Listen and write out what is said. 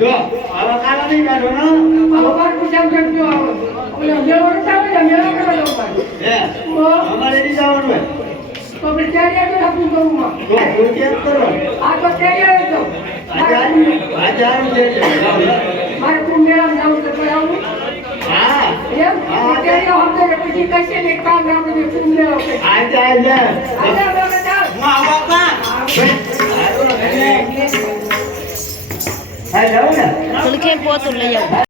જો આવા કાલા નહીં કાઢો ના અમાર પૂછામ કરજો ઓલો મેળો ચાલે ને મેળો કરવા જવું હે અમારે નહીં જવાનું હોય તો આપણે ત્યાં આપું કરું માં તો હું કેમ કરો આ તો ત્યાં તો આજે આવું છે મારે તું મેળા જાવું તો કોઈ આવું હા એમ ત્યાં હમણાં પછી કશે ને કામ આપણે તું મેળો આજે હા જાવ ને તુલકે પોતું લઈ આવ